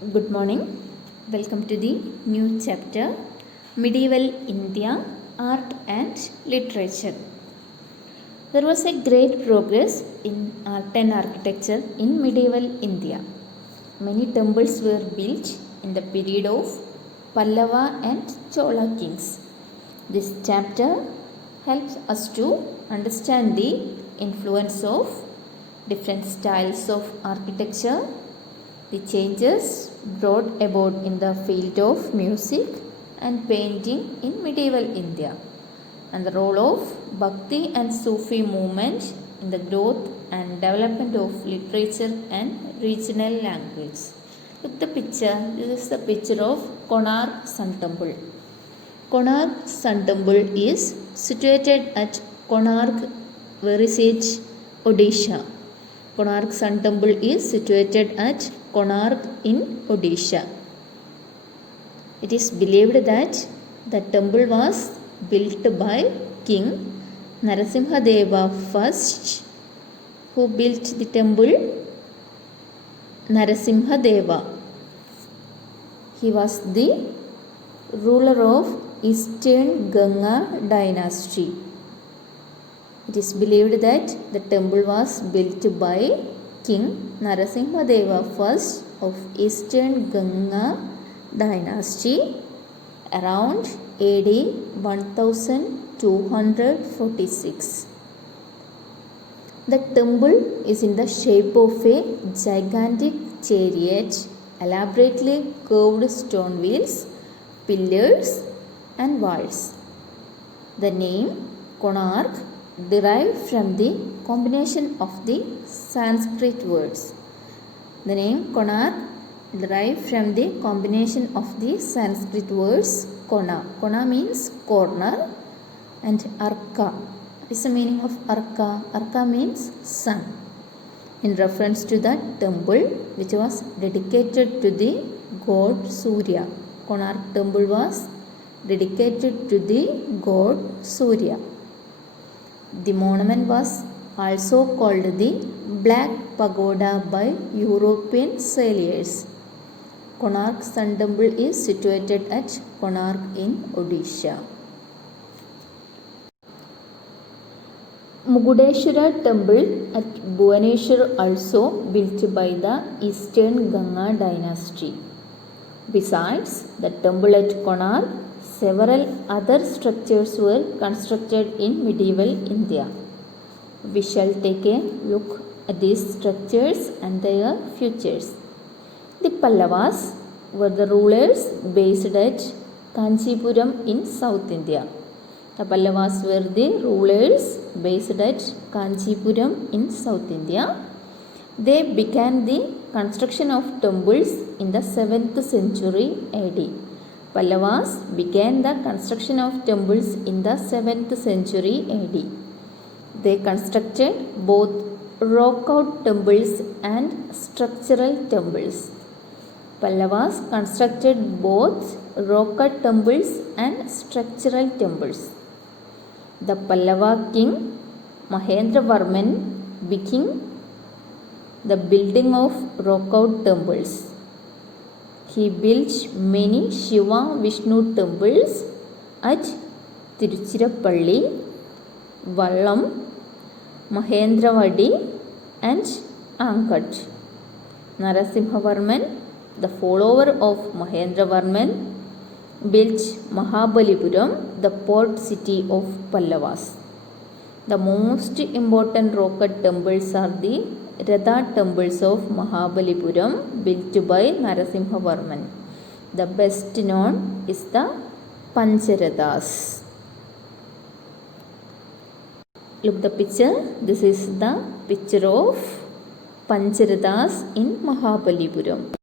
Good morning. Welcome to the new chapter Medieval India Art and Literature. There was a great progress in art and architecture in medieval India. Many temples were built in the period of Pallava and Chola kings. This chapter helps us to understand the influence of different styles of architecture, the changes brought about in the field of music and painting in medieval India, and the role of Bhakti and Sufi movement in the growth and development of literature and regional language. Look the picture. This is the picture of Konark Sun Temple. Konark Sun Temple is situated at Konark, where is it? Odisha. Konark Sun Temple is situated at Konark in Odisha. It is believed that the temple was built by King Narasimhadeva first. Who built the temple? Narasimhadeva. He was the ruler of Eastern Ganga dynasty. It is believed that the temple was built by King Narasimhadeva first of Eastern Ganga dynasty around AD 1246. The temple is in the shape of a gigantic chariot, elaborately curved stone wheels, pillars and walls. The name Konark derived from the combination of the Sanskrit words. The name Konark derived from the combination of the Sanskrit words Kona. Kona means corner and Arka. What is the meaning of Arka? Arka means sun. In reference to the temple which was dedicated to the god Surya. Konark temple was dedicated to the god Surya. The monument was also called the Black Pagoda by European sailors. Konark Sun Temple is situated at Konark in Odisha. Mugudeshwara Temple at Bhubaneswar also built by the Eastern Ganga dynasty. Besides the temple at Konark, several other structures were constructed in medieval India. We shall take a look at these structures and their features. The Pallavas were the rulers based at Kanchipuram in South India. The Pallavas were the rulers based at Kanchipuram in South India. They began the construction of temples in the 7th century AD. Pallavas began the construction of temples in the 7th century AD. They constructed both rock-out temples and structural temples. Pallavas constructed both rock-cut temples and structural temples. The Pallava king Mahendravarman began the building of rock-out temples. He built many Shiva Vishnu temples at Tiruchirappalli, Vallam, Mahendravadi and Ankat. Narasimhavarman, the follower of Mahendravarman, built Mahabalipuram, the port city of Pallavas. The most important rock-cut temples are the Radha temples of Mahabalipuram built by Narasimhavarman. The best known is the Pancharathas. Look the picture. This is the picture of Pancharathas in Mahabalipuram.